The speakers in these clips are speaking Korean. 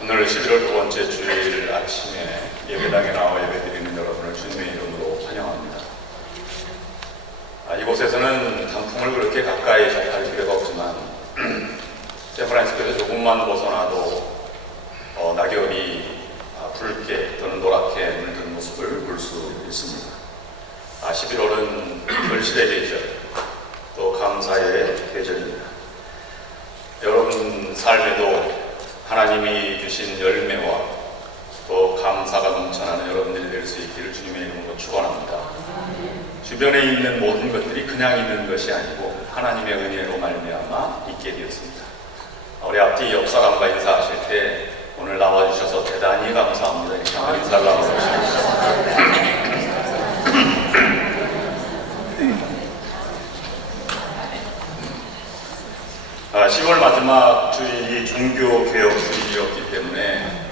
오늘 11월 두 번째 주일 아침에 예배당에 나와 예배드리는 여러분을 주님의 이름으로 환영합니다. 이곳에서는 단풍을 그렇게 가까이 접할 필요가 없지만 샌프란시스코에서 조금만 벗어나도 낙엽이 붉게 또는 노랗게 물든 모습을 볼 수 있습니다. 11월은 결실의 계절, 또 감사의 계절입니다. 여러분 삶에도 하나님이 주신 열매와 또 감사가 넘쳐나는 여러분들이 될 수 있기를 주님의 이름으로 축원합니다. 주변에 있는 모든 것들이 그냥 있는 것이 아니고 하나님의 은혜로 말미암아 있게 되었습니다. 우리 앞뒤 옆 사람과 인사하실 때 오늘 나와주셔서 대단히 감사합니다. 이렇게 인사를 나눠주십니다. 10월 마지막 주일이 종교개혁 주일이었기 때문에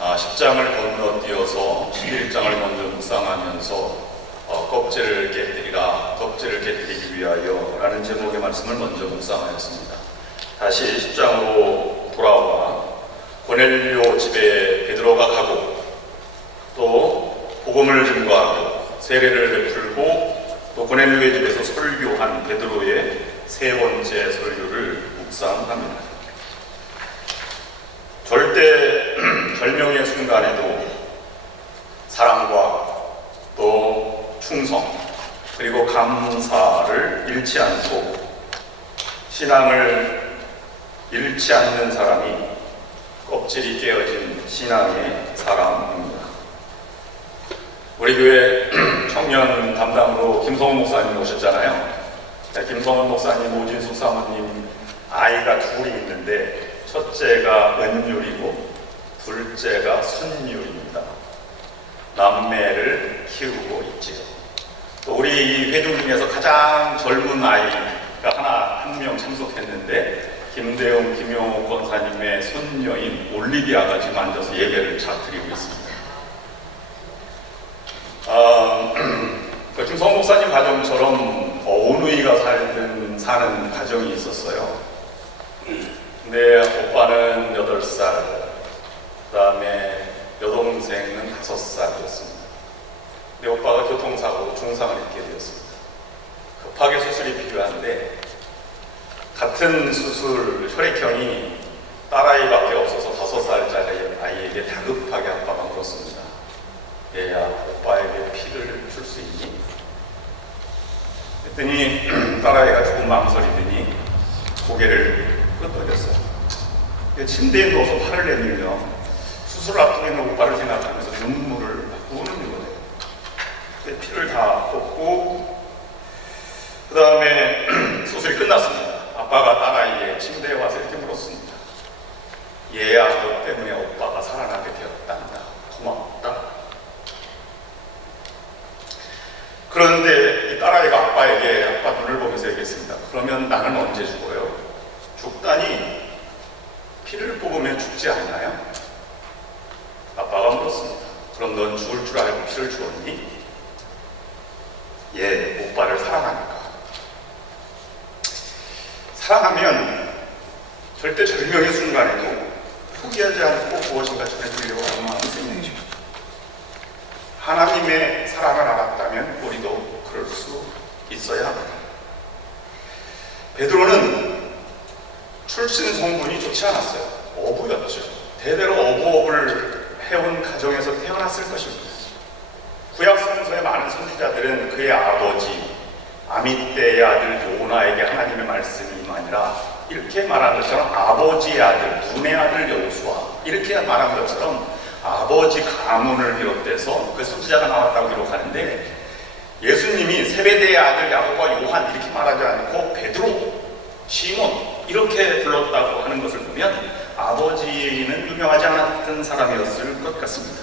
10장을 건너뛰어서 11장을 먼저 묵상하면서 껍질을 깨뜨리라, 껍질을 깨뜨리기 위하여 라는 제목의 말씀을 먼저 묵상하였습니다. 다시 10장으로 돌아와 고넬료 집에 베드로가 가고 또 복음을 증거하고 세례를 베풀고 또 고넬료의 집에서 설교한 베드로의 세 번째 설교를 묵상합니다. 절대 절명의 순간에도 사랑과 또 충성 그리고 감사를 잃지 않고 신앙을 잃지 않는 사람이 껍질이 깨어진 신앙의 사람입니다. 우리 교회 청년 담당으로 김성훈 목사님 오셨잖아요. 김성훈 목사님, 오진숙 사모님 아이가 둘이 있는데 첫째가 은율이고 둘째가 순율입니다. 남매를 키우고 있지요. 또 우리 이 회중 중에서 가장 젊은 아이가 한 명 참석했는데 김대웅, 김용옥 권사님의 손녀인 올리비아가 지금 앉아서 예배를 잘 드리고 있습니다. 김성훈 목사님 가정처럼 오누이가 사는 가정이 있었어요. 근데 오빠는 8살, 그 다음에 여동생은 5살이었습니다. 근데 오빠가 교통사고로 중상을 입게 되었습니다. 급하게 수술이 필요한데 같은 수술 혈액형이 딸아이밖에 없어서 5살짜리 아이에게 다급하게 아빠가 물었습니다. 얘야, 오빠에게 피를 줄 수 있니? 그랬더니 딸아이가 조금 망설이더니 고개를 끄덕였어요. 침대에 누워서 팔을 내밀며 수술 앞두고 있는 오빠를 생각하면서 눈물을 막 우는 거예요. 피를 다 꽂고 그 다음에 수술이 끝났습니다. 아빠가 딸아이의 침대에 와서 이렇게 물었습니다. 얘야, 너 때문에 오빠가 살아나게 되었단다. 고맙다. 그런데 이 딸아이가 아빠에게 아빠 눈을 보면서 얘기했습니다. 그러면 나는 언제 죽어요? 죽다니 피를 뽑으면 죽지 않나요? 아빠가 물었습니다. 그럼 넌 죽을 줄 알고 피를 주었니? 예, 오빠를 사랑하니까. 사랑하면 절대 절명의 순간에도 포기하지 않고 무엇인가 전해드리려고 하는 마음이 생기죠. 하나님의 사랑을 알았다면 우리도 그럴 수 있어야 합니다. 베드로는 출신 성분이 좋지 않았어요. 어부였죠. 대대로 어부업을 해온 가정에서 태어났을 것입니다. 구약 성서의 많은 선지자들은 그의 아버지 아미떼의 아들 요나에게 하나님의 말씀이 아니라 이렇게 말한 것처럼 아버지의 아들 눈의 아들 여호수아 이렇게 말한 것처럼 아버지 가문을 비롯해서 그 선지자가 나왔다고 기록하는데 예수님이 세베대의 아들 야고보와 요한 이렇게 말하지 않고 베드로, 시몬 이렇게 불렀다고 하는 것을 보면 아버지는 유명하지 않았던 사람이었을 것 같습니다.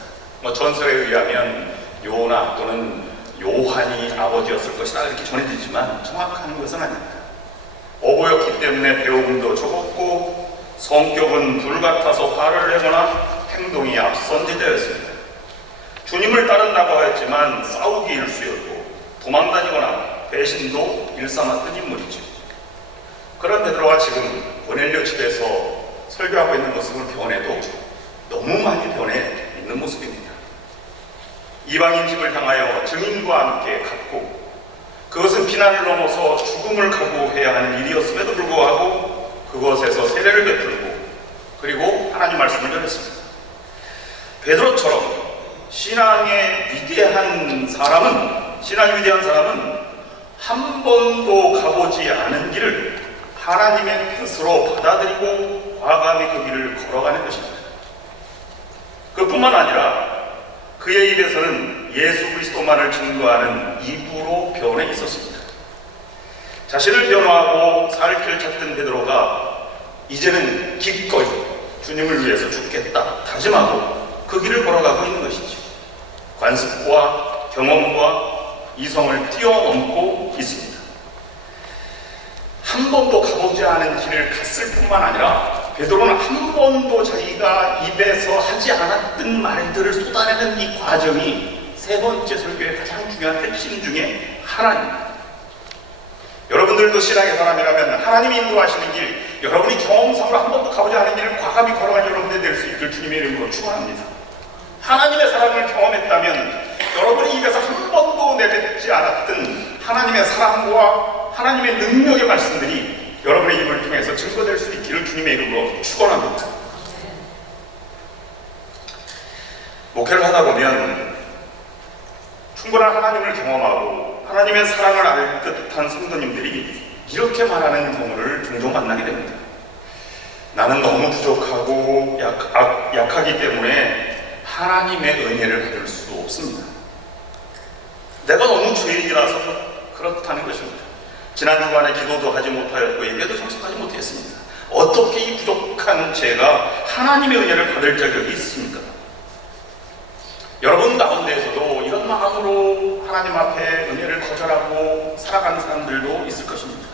전설에 의하면 요나 또는 요한이 아버지였을 것이다 이렇게 전해지지만 정확한 것은 아닙니다. 어부였기 때문에 배움도 적었고 성격은 불같아서 화를 내거나 행동이 앞선지자였습니다. 주님을 따른다고 하였지만 싸우기 일쑤였고 도망다니거나 배신도 일삼았던 인물이죠. 그런 베드로가 지금 고넬료 집에서 설교하고 있는 모습을 변해도 너무 많이 변해 있는 모습입니다. 이방인 집을 향하여 증인과 함께 갔고, 그것은 비난을 넘어서 죽음을 각오해야 하는 일이었음에도 불구하고 그것에서 세례를 베풀고 그리고 하나님 말씀을 전했습니다. 베드로처럼 신앙이 위대한 사람은 한 번도 가보지 않은 길을 하나님의 뜻으로 받아들이고 과감히 그 길을 걸어가는 것입니다. 그뿐만 아니라 그의 입에서는 예수 그리스도만을 증거하는 입으로 변해 있었습니다. 자신을 변호하고 살 길을 찾던 베드로가 이제는 기꺼이 주님을 위해서 죽겠다 다짐하고 그 길을 걸어가고 있는 것이죠. 관습과 경험과 이성을 뛰어넘고 있습니다. 한 번도 가보지 않은 길을 갔을 뿐만 아니라 베드로는 한 번도 자기가 입에서 하지 않았던 말들을 쏟아내는 이 과정이 세 번째 설교의 가장 중요한 핵심 중에 하나입니다. 여러분들도 신앙의 사람이라면 하나님이 인도하시는 길, 여러분이 경험상으로 한 번도 가보지 않은 길을 과감히 걸어간 여러분들이 될 수 있길 주님의 이름으로 축원합니다. 하나님의 사랑을 경험했다면 여러분이 입에서 한 번도 내뱉지 않았던 하나님의 사랑과 하나님의 능력의 말씀들이 여러분의 입을 통해서 증거될 수 있기를 주님의 이름으로 축원합니다. 목회를 하다 보면 충분한 하나님을 경험하고 하나님의 사랑을 알 듯한 성도님들이 이렇게 말하는 경우를 종종 만나게 됩니다. 나는 너무 부족하고 약하기 때문에 하나님의 은혜를 받을 수 없습니다. 내가 너무 죄인이라서 그렇다는 것입니다. 지난 주간에 기도도 하지 못하였고 예배도 참석하지 못했습니다. 어떻게 이 부족한 제가 하나님의 은혜를 받을 자격이 있습니까? 여러분 가운데에서도 이런 마음으로 하나님 앞에 은혜를 거절하고 살아가는 사람들도 있을 것입니다.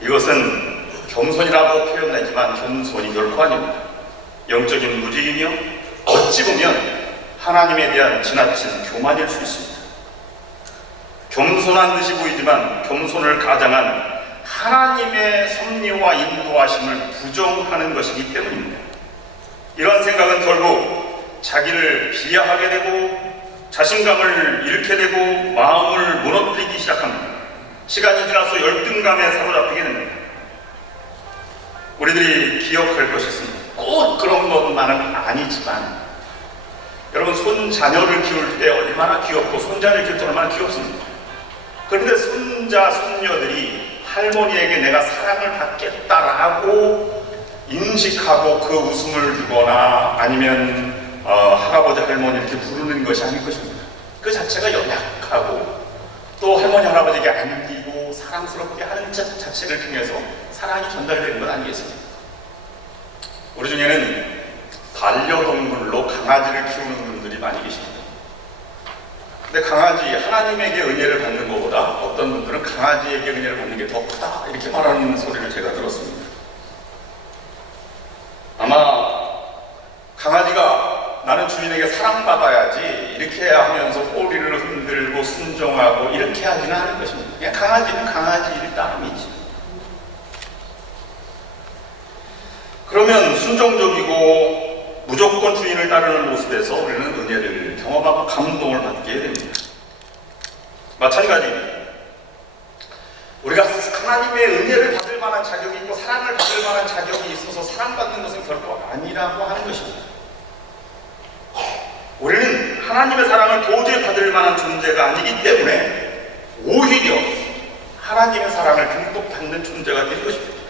이것은 겸손이라고 표현하지만 겸손이 결코 아닙니다. 영적인 무지이며 어찌 보면 하나님에 대한 지나친 교만일 수 있습니다. 겸손한 듯이 보이지만 겸손을 가장한 하나님의 섭리와 인도하심을 부정하는 것이기 때문입니다. 이런 생각은 결국 자기를 비하하게 되고 자신감을 잃게 되고 마음을 무너뜨리기 시작합니다. 시간이 지나서 열등감에 사로잡히게 됩니다. 우리들이 기억할 것이 있습니다. 꼭 그런 것만은 아니지만 여러분, 손자녀를 키울 때 얼마나 귀엽고 손자를 키울 때 얼마나 귀엽습니다. 그런데 손자, 손녀들이 할머니에게 내가 사랑을 받겠다라고 인식하고 그 웃음을 주거나 아니면 할아버지, 할머니 이렇게 부르는 것이 아닐 것입니다. 그 자체가 연약하고 또 할머니, 할아버지에게 안기고 사랑스럽게 하는 자체를 통해서 사랑이 전달되는 것 아니겠습니까? 우리 중에는 반려동물로 강아지를 키우는 분들이 많이 계십니다. 근데 강아지, 하나님에게 은혜를 받는 것보다 어떤 분들은 강아지에게 은혜를 받는 게 더 크다 이렇게 말하는 소리를 제가 들었습니다. 아마 강아지가 나는 주인에게 사랑받아야지 이렇게 하면서 꼬리를 흔들고 순종하고 이렇게 하지는 않을 것입니다. 그냥 강아지는 강아지일 따름이지. 그러면 순종적이고 무조건 주인을 따르는 모습에서 우리는 은혜를 경험하고 감동을 받게 됩니다. 마찬가지 우리가 하나님의 은혜를 받을 만한 자격이 있고 사랑을 받을 만한 자격이 있어서 사랑받는 것은 결코 아니라고 하는 것입니다. 우리는 하나님의 사랑을 도저히 받을 만한 존재가 아니기 때문에 오히려 하나님의 사랑을 듬뿍 받는 존재가 될 것입니다.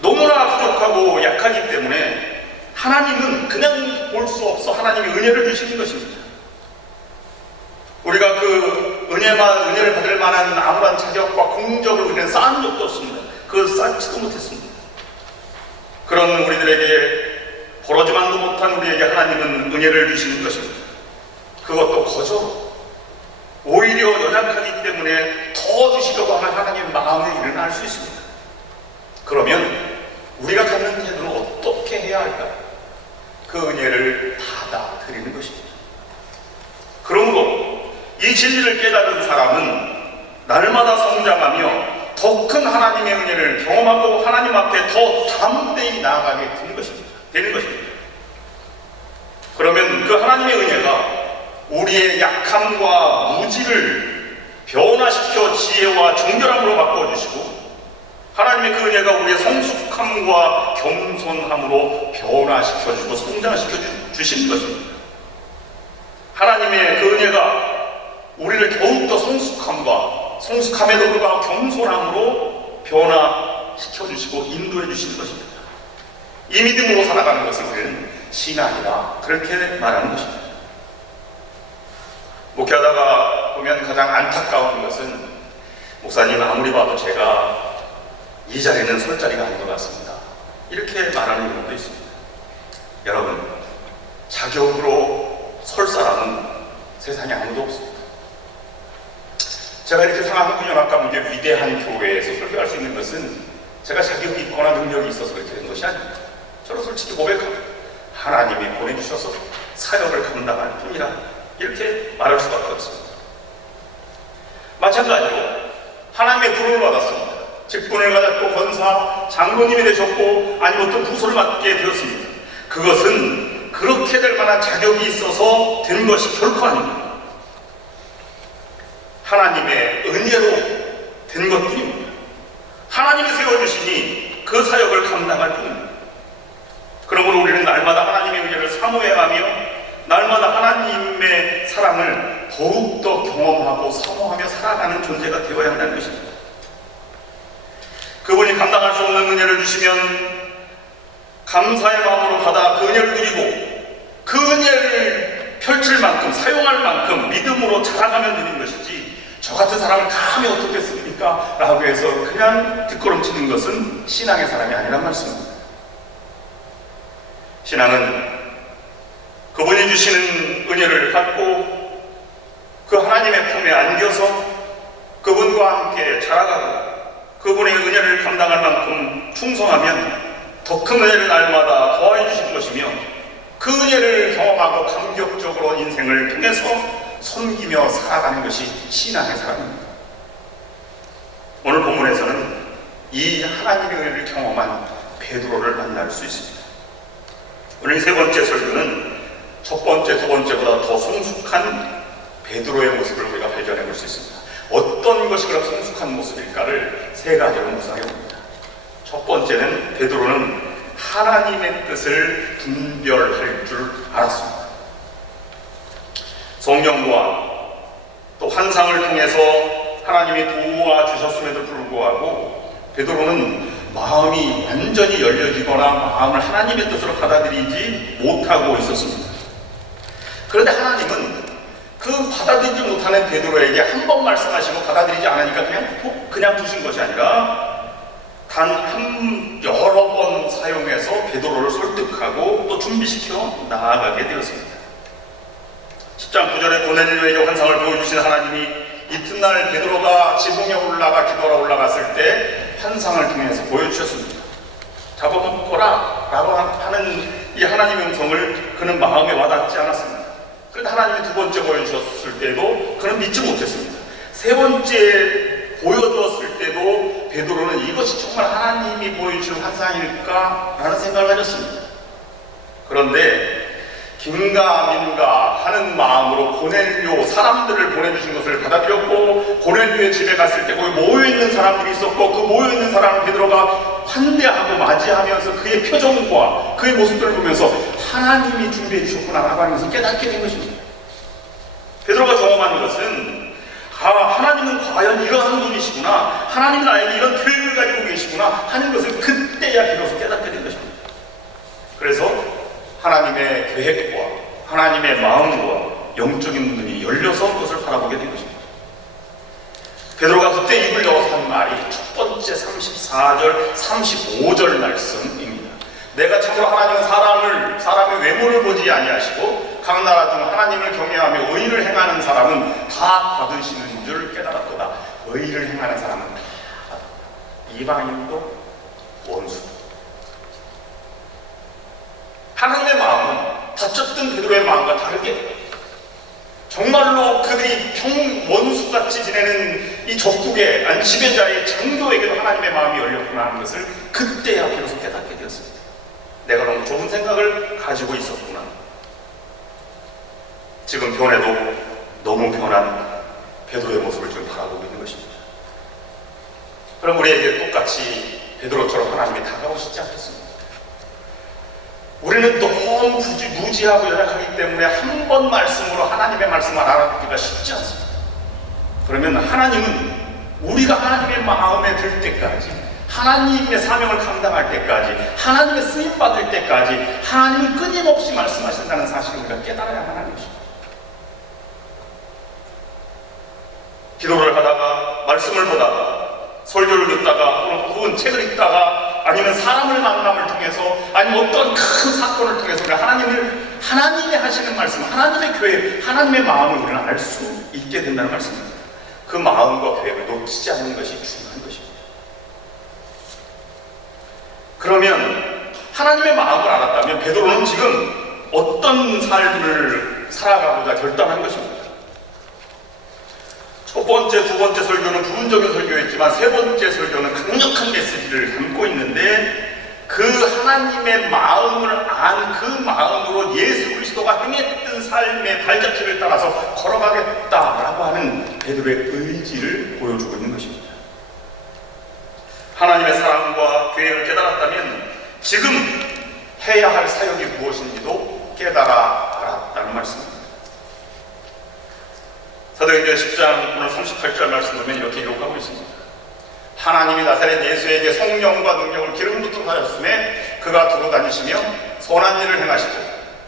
너무나 부족하고 약하기 때문에 하나님은 그냥 볼 수 없어 하나님이 은혜를 주시는 것입니다. 우리가 그 은혜를 받을 만한 아무런 자격과 공적을 우리는 쌓은 적도 없습니다. 그걸 쌓지도 못했습니다. 그런 우리들에게 벌어지만도 못한 우리에게 하나님은 은혜를 주시는 것입니다. 그것도 거저 오히려 연약하기 때문에 더 주시려고 하는 하나님의 마음을 우리는 알 수 있습니다. 그러면 우리가 갖는 태도는 어떻게 해야 할까요? 그 은혜를 받아들이는 것입니다. 그러므로 이 진리를 깨달은 사람은 날마다 성장하며 더 큰 하나님의 은혜를 경험하고 하나님 앞에 더 담대히 나아가게 되는 것입니다. 되는 것입니다. 그러면 그 하나님의 은혜가 우리의 약함과 무지를 변화시켜 지혜와 정결함으로 바꿔주시고, 하나님의 그 은혜가 우리의 성숙함과 겸손함으로 변화시켜주고 성장시켜 주신 것입니다. 하나님의 그 은혜가 우리를 더욱더 성숙함에도 불구하고 겸손함으로 변화시켜주시고 인도해 주시는 것입니다. 이 믿음으로 살아가는 것을 우리는 신앙이다, 그렇게 말하는 것입니다. 목회하다가 보면 가장 안타까운 것은, 목사님 아무리 봐도 제가 이 자리는 설 자리가 아닌 것 같습니다, 이렇게 말하는 경우도 있습니다. 여러분, 자격으로 설 사람은 세상에 아무도 없습니다. 제가 이렇게 상하한국연합감교 위대한 교회에서 설교할 수 있는 것은 제가 자격이 있거나 능력이 있어서 그렇게 된 것이 아닙니다. 저는 솔직히 고백합니다. 하나님이 보내주셔서 사역을 감당할 뿐이라 이렇게 말할 수밖에 없습니다. 마찬가지로 하나님의 부름을 받았습니다. 직분을 가졌고 권사, 장로님이 되셨고 아니면 어떤 부서를 맡게 되었습니다. 그것은 그렇게 될 만한 자격이 있어서 된 것이 결코 아닙니다. 하나님의 은혜로 된 것뿐입니다. 하나님이 세워주시니 그 사역을 감당할 뿐입니다. 그러므로 우리는 날마다 하나님의 은혜를 사모해야 하며 날마다 하나님의 사랑을 더욱더 경험하고 사모하며 살아가는 존재가 되어야 한다는 것입니다. 그분이 감당할 수 없는 은혜를 주시면 감사의 마음으로 받아 그 은혜를 누리고 그 은혜를 펼칠 만큼, 사용할 만큼 믿음으로 자라가면 되는 것이지, 저 같은 사람을 감히 어떻겠습니까? 라고 해서 그냥 뒷걸음치는 것은 신앙의 사람이 아니란 말씀입니다. 신앙은 그분이 주시는 은혜를 받고 그 하나님의 품에 안겨서 그분과 함께 자라가고 그분의 은혜를 감당할 만큼 충성하면 더 큰 은혜를 날마다 더해 주신 것이며, 그 은혜를 경험하고 감격적으로 인생을 통해서 섬기며 살아가는 것이 신앙의 사람입니다. 오늘 본문에서는 이 하나님의 은혜를 경험한 베드로를 만날 수 있습니다. 오늘 세 번째 설교는 첫 번째, 두 번째보다 더 성숙한 베드로의 모습을 우리가 발견해 볼 수 있습니다. 어떤 것이 그런 성숙한 모습일까를 세 가지로 묵상해 봅니다. 첫 번째는 베드로는 하나님의 뜻을 분별할 줄 알았습니다. 성령과 또 환상을 통해서 하나님이 도와주셨음에도 불구하고 베드로는 마음이 완전히 열려지거나 마음을 하나님의 뜻으로 받아들이지 못하고 있었습니다. 그런데 하나님은 그 받아들이지 못하는 베드로에게 한 번 말씀하시고 받아들이지 않으니까 그냥 두신 것이 아니라 여러 번 사용해서 베드로를 설득하고 또 준비시켜 나아가게 되었습니다. 10장 9절에 고넬료에게 환상을 보여주신 하나님이 이튿날 베드로가 지붕에 기도하러 올라갔을 때 환상을 통해서 보여주셨습니다. 잡아먹거라 라고 하는 이 하나님의 음성을 그는 마음에 와닿지 않았습니다. 그런데 하나님이 두 번째 보여주셨을 때도 그는 믿지 못했습니다. 세 번째 보여주었을 때도 베드로는 이것이 정말 하나님이 보여주신 환상일까? 라는 생각을 가졌습니다. 그런데 긴가민가 하는 마음으로 고넬료 사람들을 보내주신 것을 받아들였고, 고넬료의 집에 갔을 때 거기 모여있는 사람들이 있었고, 그 모여있는 사람을 베드로가 환대하고 맞이하면서 그의 표정과 그의 모습들을 보면서 하나님이 준비해 주셨구나 라고 하면서 깨닫게 된 것입니다. 베드로가 경험한 것은 하나님은 과연 이러한 분이시구나, 하나님은 나에게 이런 계획을 가지고 계시구나 하는 것을 그때야 비로소 깨닫게 된 것입니다. 그래서 하나님의 계획과 하나님의 마음과 영적인 눈이 열려서 그것을 바라보게 된 것입니다. 베드로가 그때 입을 열어서 한 말이 첫 번째 34절, 35절 말씀입니다. 내가 참으로 하나님은 사람의 외모를 보지 아니하시고 각 나라 중 하나님을 경외하며 의를 행하는 사람은 다 받으시는 줄 깨달았도다. 의를 행하는 사람은 다 받았다. 이방인도 원수도. 하나님의 마음은 다쳤던 베드로의 마음과 다르게 정말로 그들이 원수같이 지내는 이 적국의 지배자의 장교에게도 하나님의 마음이 열렸구나 하는 것을 그때야 비로소 깨닫게 되었습니다. 내가 너무 좁은 생각을 가지고 있었구나. 지금 변해도 너무 변한 베드로의 모습을 지금 바라보고 있는 것입니다. 그럼 우리에게 똑같이 베드로처럼 하나님이 다가오시지 않겠습니까? 우리는 너무 무지하고 연약하기 때문에 한 번 말씀으로 하나님의 말씀을 알아듣기가 쉽지 않습니다. 그러면 하나님은 우리가 하나님의 마음에 들 때까지, 하나님의 사명을 감당할 때까지, 하나님의 쓰임받을 때까지 하나님은 끊임없이 말씀하신다는 사실을 우리가 깨달아야만 하는 것입니다. 기도를 하다가, 말씀을 보다가, 설교를 듣다가, 혹은 책을 읽다가, 아니면 사람을 만남을 통해서, 아니면 어떤 큰 사건을 통해서 우리가 하나님이 하시는 말씀, 하나님의 계획, 하나님의 마음을 우리는 알 수 있게 된다는 말씀입니다. 그 마음과 계획을 놓치지 않는 것이 중요한 것입니다. 그러면 하나님의 마음을 알았다면 베드로는 지금 어떤 삶을 살아가고자 결단한 것입니다. 첫 번째, 두 번째 설교는 부분적인 설교였지만 세 번째 설교는 강력한 메시지를 담고 있는데, 그 하나님의 마음을 안 그 마음으로 예수 그리스도가 행했던 삶의 발자취를 따라서 걸어가겠다라고 하는 베드로의 의지를 보여주고 있는 것입니다. 하나님의 사랑과 계획을 깨달았다면 지금 해야 할 사역이 무엇인지도 깨달아 알았다는 말씀입니다. 사도행전 10장 오늘 38절 말씀 보면 이렇게 기록하고 있습니다. 하나님이 나사렛 예수에게 성령과 능력을 기름 붓도록 하셨음에 그가 두루 다니시며 선한 일을 행하시고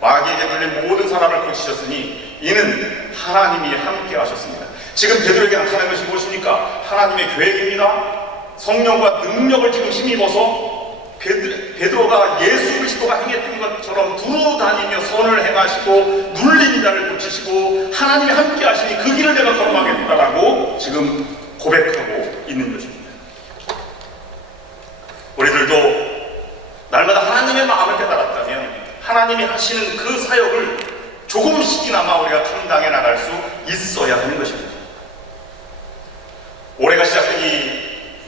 마귀에게 걸린 모든 사람을 고치셨으니 이는 하나님이 함께 하셨습니다. 지금 베드로에게 나타난 것이 무엇입니까? 하나님의 계획입니다. 성령과 능력을 지금 힘입어서 베드로가 예수 그리스도가 행했던 것처럼 두루 다니며 선을 행하시고 눌린 자를 고치시고 하나님이 함께 하시니 그 길을 내가 걸어가겠다라고 지금 고백하고 있는 것입니다. 우리들도 날마다 하나님의 마음을 깨달았다면 하나님이 하시는 그 사역을 조금씩이나마 우리가 감당해 나갈 수 있어야 하는 것입니다. 올해가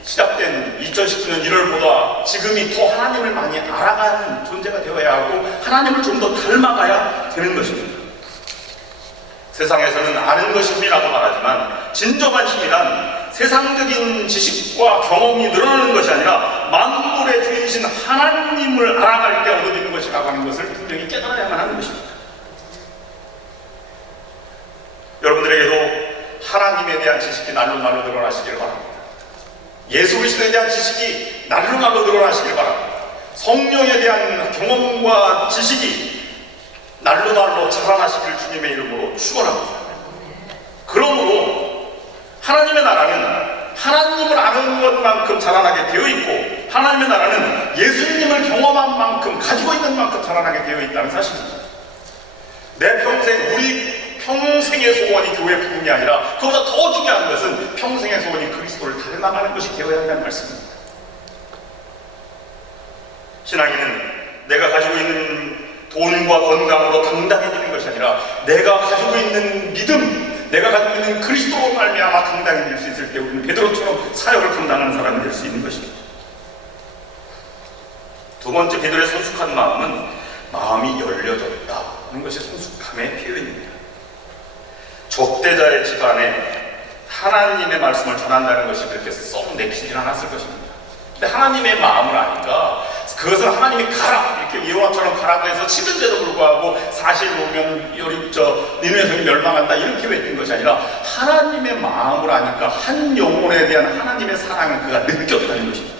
시작된 2019년 1월보다 지금이 더 하나님을 많이 알아가는 존재가 되어야 하고 하나님을 좀 더 닮아가야 되는 것입니다. 세상에서는 아는 것이 힘이라고 말하지만 진정한 힘이란 세상적인 지식과 경험이 늘어나는 것이 아니라 만물의 주인이신 하나님을 알아갈 때 얻어지는 것이라고 하는 것을 분명히 깨달아야만 하는 것입니다. 여러분들에게도 하나님에 대한 지식이 날로 늘어나시길 바랍니다. 예수 그리스도에 대한 지식이 날로 늘어나시길 바랍니다. 성령에 대한 경험과 지식이 날로 자라나시길 주님의 이름으로 축원합니다. 그러므로 하나님의 나라는 하나님을 아는 것만큼 자라나게 되어 있고 하나님의 나라는 예수님을 경험한 만큼 가지고 있는 만큼 자라나게 되어 있다는 사실입니다. 내 평생, 우리 평생의 소원이 교회 부흥이 아니라 그보다 더 중요한 것은 평생의 소원이 그리스도를 닮아가는 것이 되어야 한다는 말씀입니다. 신앙인은 내가 가지고 있는 돈과 건강으로 당당해지는 것이 아니라 내가 가지고 있는 믿음, 내가 가지고 있는 그리스도로 말미암아 당당해질 수 있을 때 우리는 베드로처럼 사역을 감당하는 사람이 될 수 있는 것입니다. 두 번째, 베드로의 성숙한 마음은 마음이 열려졌다는 것이 성숙함의 표현입니다. 적대자의 집안에 하나님의 말씀을 전한다는 것이 그렇게 썩 내키질 않았을 것입니다. 근데 하나님의 마음을 아니까 그것을 하나님이 가라, 이렇게 이호나처럼 가라고 해서 치는데도 불구하고 사실 보면 니네 성이 멸망한다 이렇게 외친 것이 아니라 하나님의 마음을 아니까 한 영혼에 대한 하나님의 사랑을 그가 느꼈다는 것입니다.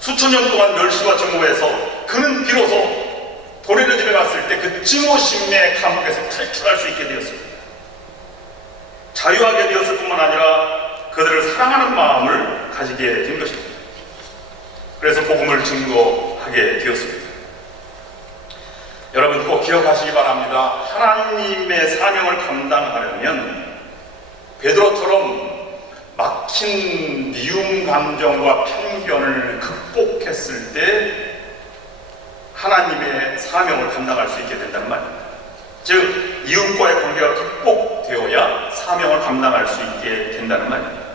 수천 년 동안 멸시와 증오해서 그는 비로소 도레르 집에 갔을 때 그 증오심의 감옥에서 탈출할 수 있게 되었습니다. 자유하게 되었을 뿐만 아니라 그들을 사랑하는 마음을 가지게 된 것입니다. 그래서 복음을 증거하게 되었습니다. 여러분 꼭 기억하시기 바랍니다. 하나님의 사명을 감당하려면 베드로처럼 막힌 미움 감정과 편견을 극복했을 때 하나님의 사명을 감당할 수 있게 된다는 말입니다. 즉 이웃과의 관계가 극복되어야 사명을 감당할 수 있게 된다는 말입니다.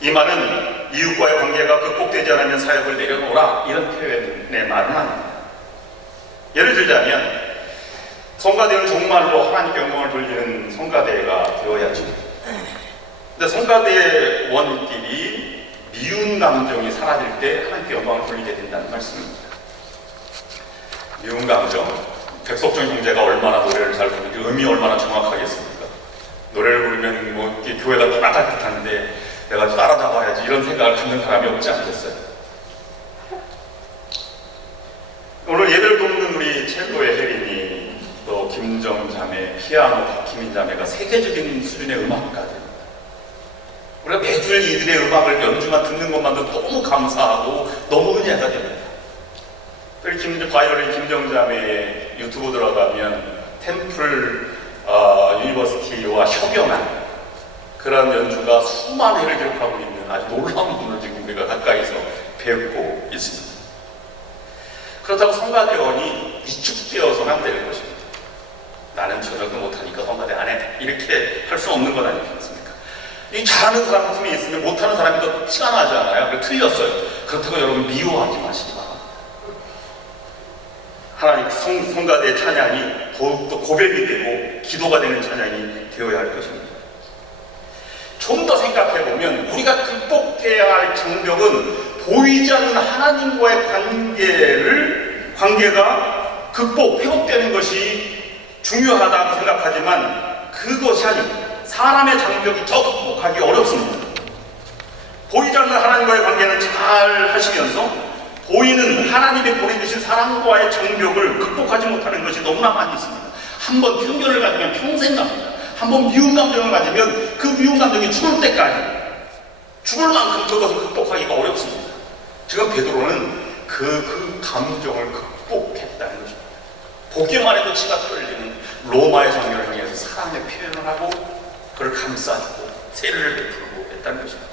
이 말은 이웃과의 관계가 극복되지 않으면 사역을 내려놓으라, 이런 표현의 말은 아닙니다. 예를 들자면 성가대는 정말로 하나님께 영광을 돌리는 성가대가 되어야죠. 근데 성가대의 원인끼리 미운 감정이 사라질 때 하나님께 영광을 돌리게 된다는 말씀입니다. 미운 감정, 백석정 형제가 얼마나 노래를 잘 부르는지 음이 얼마나 정확하겠습니까? 노래를 부르면 뭐 교회가 떠나갈 듯한데 내가 따라잡아야지, 이런 생각을 갖는 사람이 없지 않겠어요? 오늘 예배를 돕는 우리 첼로의 혜린이, 또 김정 자매, 피아노 박희민 자매가 세계적인 수준의 음악가들입니다. 우리가 매주 이들의 음악을 연주만 듣는 것만도 너무 감사하고 너무 은혜가 됩니다. 특히 바이올린 김정 자매의 유튜브 들어가면 템플 유니버시티와 협연한 그런 연주가 수만 회를 기록하고 있는 아주 놀라운 분을 지금 우리가 가까이서 배우고 있습니다. 그렇다고 성가대원이 위축되어서는 안 되는 것입니다. 나는 저녁도 못하니까 성가대 안 해, 이렇게 할 수 없는 것 아니겠습니까? 이 잘하는 사람 같으면 있으면 못하는 사람이 더 티가 나잖아요. 틀렸어요. 그렇다고 여러분 미워하지 마시기 바랍니다. 하나님 성가대의 찬양이 더욱더 고백이 되고 기도가 되는 찬양이 되어야 할 것입니다. 좀 더 생각해보면 우리가 극복해야 할 장벽은 보이지 않는 하나님과의 관계가 회복되는 것이 중요하다고 생각하지만 그것이 아닙니다. 사람의 장벽이 더 극복하기 어렵습니다. 보이지 않는 하나님과의 관계는 잘 하시면서 보이는 하나님이 보내주신 사람과의 장벽을 극복하지 못하는 것이 너무나 많이 있습니다. 한번 편견을 가지면 평생 갑니다. 한번 미운 감정을 가지면 그 미운 감정이 죽을 때까지, 죽을 만큼 그것을 극복하기가 어렵습니다. 지금 베드로는 그 감정을 극복했다는 것입니다. 보기만 해도 치가 떨리는 로마의 장면을 향해서 사랑의 표현을 하고 그를 감싸주고 세례를 베풀고 했다는 것입니다.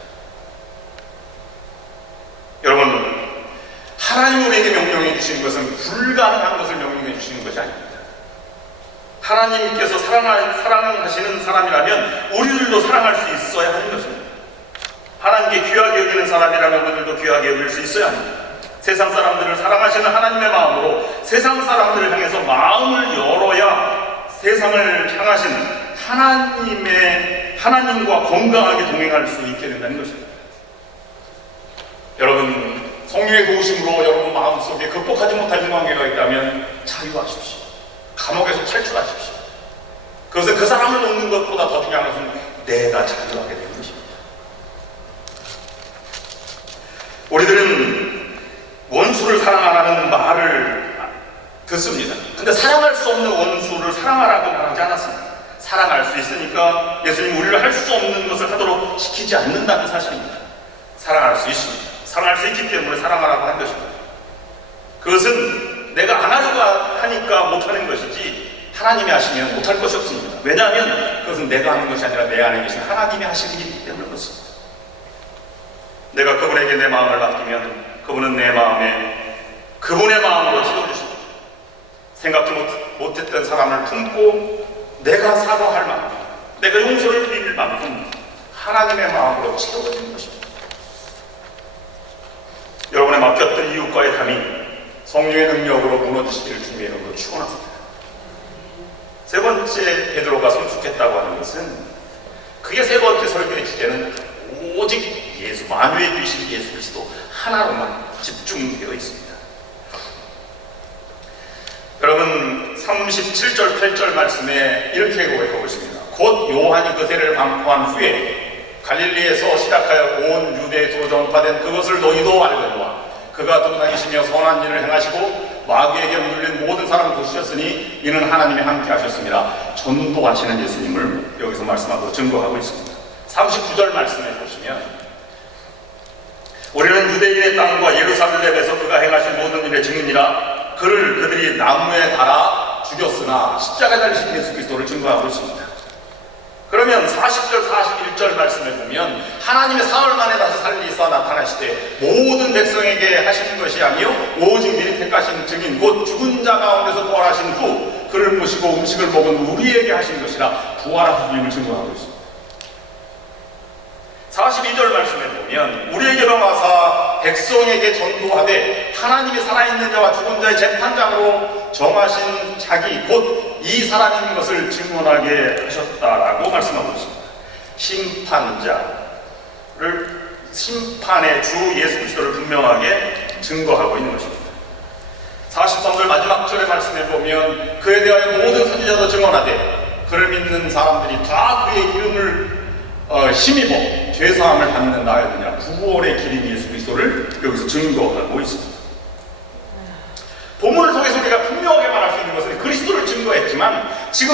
여러분, 하나님 우리에게 명령해 주시는 것은 불가능한 것을 명령해 주시는 것이 아닙니다. 하나님께서 사랑하시는 사람이라면 우리들도 사랑할 수 있어야 하는 것입니다. 하나님께 귀하게 여기는 사람이라면 우리들도 귀하게 여길 수 있어야 합니다. 세상 사람들을 사랑하시는 하나님의 마음으로 세상 사람들을 향해서 마음을 열어야 세상을 향하신 하나님과 건강하게 동행할 수 있게 된다는 것입니다. 여러분, 성령의 도우심으로 여러분 마음속에 극복하지 못할 관계가 있다면 자유하십시오. 감옥에서 탈출하십시오. 그것은 그 사람을 놓는 것보다 더 중요한 것은 내가 자유하게 되는 것입니다. 우리들은 원수를 사랑하라는 말을 듣습니다. 근데 사랑할 수 없는 원수를 사랑하라고 말하지 않았습니다. 사랑할 수 있으니까 예수님 우리를 할 수 없는 것을 하도록 시키지 않는다는 사실입니다. 사랑할 수 있습니다. 사랑할 수 있기 때문에 사랑하라고 한 것입니다. 그것은 내가 안 하려고 하니까 못하는 것이지 하나님이 하시면 못할 것이 없습니다. 왜냐하면 그것은 내가 하는 것이 아니라 내 안에 계신 하나님이 하시는 일이기 때문에 그렇습니다. 내가 그분에게 내 마음을 맡기면 그분은 내 마음에 그분의 마음으로 채워주십니다. 생각도 못했던 사람을 품고 내가 사과할 만큼, 내가 용서를 드릴 만큼 하나님의 마음으로 채워지는 것입니다. 여러분의 맡겼던 이웃과의 담이 성령의 능력으로 무너지시기를 주님의 이름으로 축원합니다. 세 번째 베드로가 성숙했다고 하는 것은, 그게 세 번째 설교의 주제는 오직 예수, 만유의 귀신 예수 그리스도 하나로만 집중되어 있습니다. 여러분, 37절 8절 말씀에 이렇게 고백하고 있습니다. 곧 요한이 그 세례를 반포한 후에 갈릴리에서 시작하여 온 유대에 두루 전파된 그것을 너희도 알거니와 그가 동상이시며 선한 일을 행하시고 마귀에게 물린 모든 사람을 도우셨으니 이는 하나님이 함께 하셨습니다. 전도하시는 예수님을 여기서 말씀하고 증거하고 있습니다. 39절 말씀에 보시면, 우리는 유대인의 땅과 예루살렘에서 그가 행하신 모든 일의 증인이라 그들이 나무에 달아 죽였으나 십자가에 달리신 예수 그리스도를 증거하고 있습니다. 그러면 40절 41절 말씀에 보면 하나님의 사흘 만에 다시 살리사 나타나시되 모든 백성에게 하시는 것이 아니요 오직 미리 택하신 증인 곧 죽은 자 가운데서 부활하신 후 그를 모시고 음식을 먹은 우리에게 하신 것이라 부활하신 주님을 증거하고 있습니다. 42절 말씀에 보면 우리에게로 와사 백성에게 전도하되 하나님이 살아있는 자와 죽은 자의 재판장으로 정하신 자기 곧 이 사람인 것을 증언하게 하셨다라고 말씀하고 있습니다. 심판의 주 예수 그리스도를 분명하게 증거하고 있는 것입니다. 43절 마지막 절의 말씀에 보면 그에 대하여 모든 선지자도 증언하되 그를 믿는 사람들이 다 그의 이름을 힘입어 죄사함을 받는 나였느냐. 구원의 길인 예수 그리스도를 여기서 증거하고 있습니다. 본문을 통해서 우리가 분명하게 말할 수 있는 것은 그리스도를 증거했지만 지금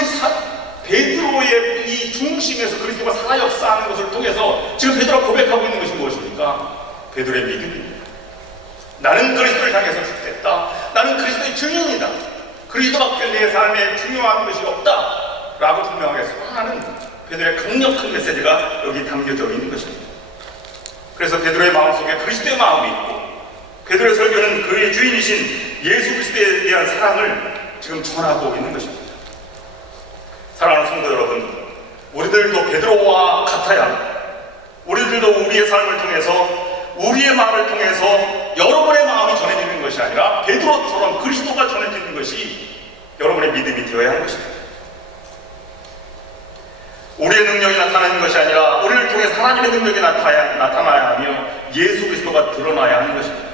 베드로의 이 중심에서 그리스도가 살아 역사하는 것을 통해서 지금 베드로가 고백하고 있는 것이 무엇입니까? 베드로의 믿음입니다. 나는 그리스도를 향해서 죽겠다. 나는 그리스도의 증인이다. 그리스도밖에 내 삶에 중요한 것이 없다 라고 분명하게 선언하는 베드로의 강력한 메시지가 여기 담겨져 있는 것입니다. 그래서 베드로의 마음속에 그리스도의 마음이 있고 베드로의 설교는 그의 주인이신 예수 그리스도에 대한 사랑을 지금 전하고 있는 것입니다. 사랑하는 성도 여러분, 우리들도 베드로와 같아야 합니다. 우리들도 우리의 삶을 통해서 우리의 말을 통해서 여러분의 마음이 전해지는 것이 아니라 베드로처럼 그리스도가 전해지는 것이 여러분의 믿음이 되어야 하는 것입니다. 우리의 능력이 나타나는 것이 아니라 우리를 통해서 하나님의 능력이 나타나야 하며 예수 그리스도가 드러나야 하는 것입니다.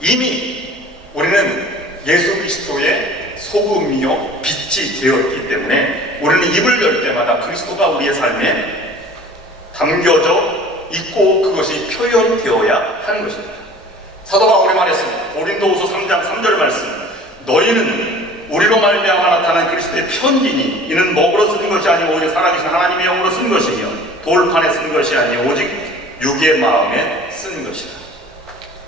이미 우리는 예수 그리스도의 소금이요 빛이 되었기 때문에 우리는 입을 열 때마다 그리스도가 우리의 삶에 담겨져 있고 그것이 표현되어야 하는 것입니다. 사도 바울이 말했습니다. 고린도후서 3장 3절 말씀, 너희는 우리로 말미암아 나타난 그리스도의 편지니 이는 먹으로 쓴 것이 아니고 오직 살아계신 하나님의 영으로 쓴 것이며 돌판에 쓴 것이 아니오 오직 육의 마음에 쓴 것이다.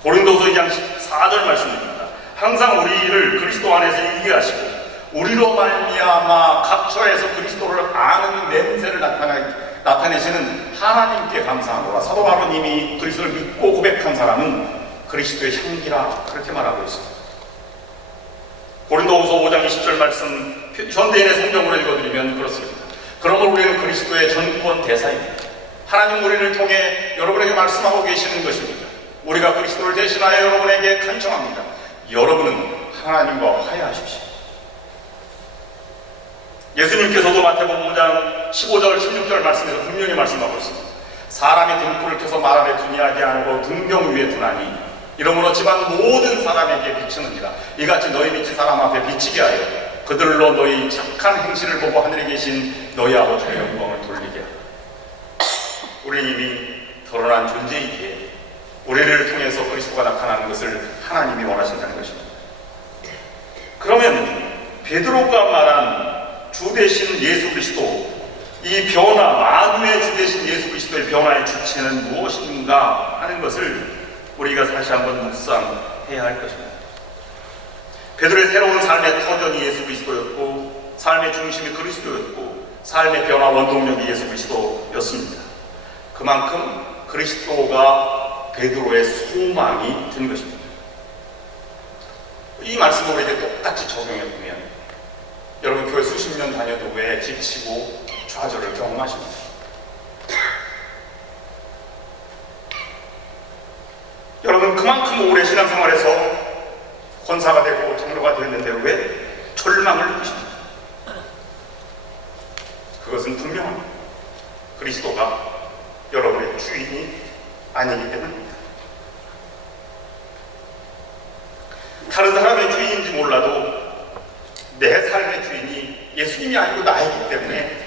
고린도후서 2장 4절 말씀입니다. 항상 우리를 그리스도 안에서 이기게 하시고 우리로 말미암아 각처에서 그리스도를 아는 냄새를 나타내시는 하나님께 감사하노라. 사도 바울님이 그리스도를 믿고 고백한 사람은 그리스도의 향기라 그렇게 말하고 있습니다. 고린도후서 5장 20절 말씀 현대인의 성경으로 읽어드리면 그렇습니다. 그러므로 우리는 그리스도의 전권 대사입니다. 하나님 우리를 통해 여러분에게 말씀하고 계시는 것입니다. 우리가 그리스도를 대신하여 여러분에게 간청합니다. 여러분은 하나님과 화해하십시오. 예수님께서도 마태복음 5장 15절 16절 말씀에서 분명히 말씀하고 있습니다. 사람이 등불을 켜서 말 아래 두니 하지 않고 등경 위에 두나니 이러므로 집안 모든 사람에게 비추느니라. 이같이 너희 빛이 사람 앞에 비치게 하여 그들로 너희 착한 행실을 보고 하늘에 계신 너희 아버지의 영광을 돌리게 하라. 우리는 이미 드러난 존재이기에 우리를 통해서 그리스도가 나타나는 것을 하나님이 원하신다는 것입니다. 그러면 베드로가 말한 주 되신 예수 그리스도, 이 변화, 만유의 주 되신 예수 그리스도의 변화의 주체는 무엇인가 하는 것을 우리가 다시 한번 묵상해야 할 것입니다. 베드로의 새로운 삶의 터전이 예수 그리스도였고 삶의 중심이 그리스도였고 삶의 변화 원동력이 예수 그리스도였습니다. 그만큼 그리스도가 베드로의 소망이 된 것입니다. 이 말씀을 우리에게 똑같이 적용해 보면 여러분 교회 수십 년 다녀도 왜 지치고 좌절을 경험하십니까? 여러분 그만큼 오래 신앙생활에서 권사가 되고 장로가 되었는데 왜 절망을 느끼십니까? 그것은 분명합니다. 그리스도가 여러분의 주인이 아니기 때문입니다. 다른 사람의 주인인지 몰라도 내 삶의 주인이 예수님이 아니고 나이기 때문에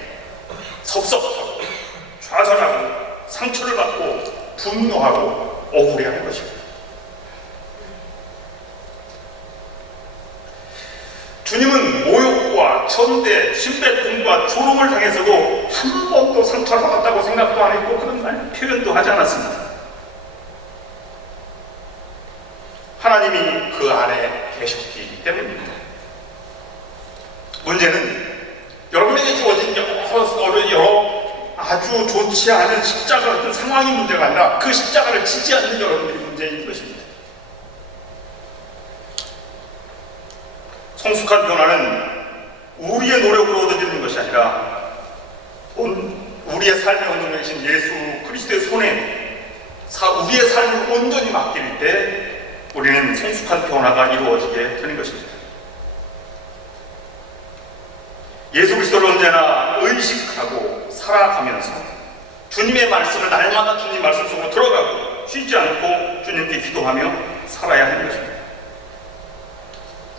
섭섭하고 좌절하고 상처를 받고 분노하고 억울해하는 것입니다. 주님은 모욕과 천대, 침뱉음과 조롱을 당해서도 한 번도 상처를 받았다고 생각도 안 했고 그런 말 표현도 하지 않았습니다. 하나님이 그 안에 계셨기 때문입니다. 문제는 여러분에게 주어진 여러 아주 좋지 않은 십자가 같은 상황이 문제가 아니라 그 십자가를 지지 않는 여러분들이 문제인 것입니다. 성숙한 변화는 우리의 노력으로 얻어지는 것이 아니라 우리의 삶의 원동력이신 예수 그리스도의 손에 우리의 삶을 온전히 맡길 때 우리는 성숙한 변화가 이루어지게 되는 것입니다. 예수 그리스도를 언제나 의식하고 살아가면서 주님의 말씀을 날마다 주님 말씀 속으로 들어가고 쉬지 않고 주님께 기도하며 살아야 하는 것입니다.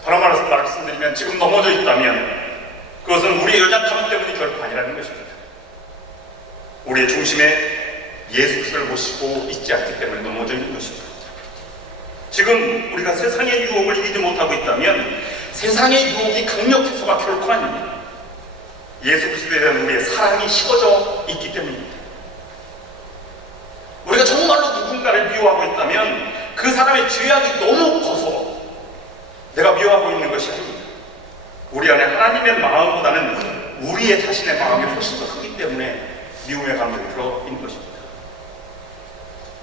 다른 말로 말씀드리면 지금 넘어져 있다면 그것은 우리의 연약함 때문이 결코 아니라는 것입니다. 우리의 중심에 예수 그리스도를 모시고 있지 않기 때문에 넘어져 있는 것입니다. 지금 우리가 세상의 유혹을 이기지 못하고 있다면 세상의 유혹이 강력해서가 결코 아닙니다. 예수 그리스도에 대한 우리의 사랑이 식어져 있기 때문입니다. 우리가 정말로 누군가를 미워하고 있다면 그 사람의 죄악이 너무 커서 내가 미워하고 있는 것이 아닙니다. 우리 안에 하나님의 마음보다는 우리의 자신의 마음이 훨씬 더 크기 때문에 미움의 감정이 들어 있는 것입니다.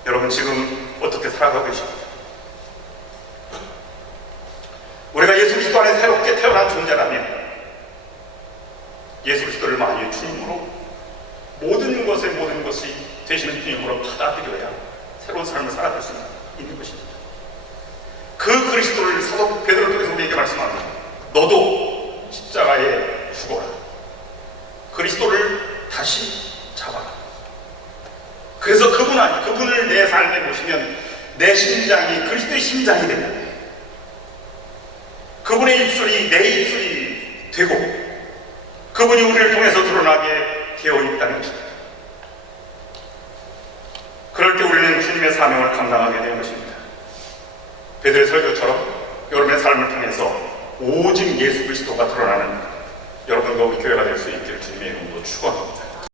여러분 지금 어떻게 살아가고 계십니까? 우리가 예수 그리스도 안에 새롭게 태어난 존재라면 예수 그리스도를 만유의 주님으로 모든 것이 되시는 주님으로 받아들여야 새로운 삶을 살아갈 수 있는 것입니다. 그 그리스도를 사도 베드로를 통해서 우리에게 말씀합니다. 너도 십자가에 죽어라. 그리스도를 다시 잡아라. 그래서 그분을 내 삶에 모시면 내 심장이 그리스도의 심장이 됩니다. 그분의 입술이 내 입술이 되고 그분이 우리를 통해서 드러나게 되어 있다는 것입니다. 그럴 때 우리는 주님의 사명을 감당하게 되는 것입니다. 베드로의 설교처럼 여러분의 삶을 통해서 오직 예수 그리스도가 드러나는 여러분과 우리 교회가 될 수 있기를 주님의 이름으로 축원합니다.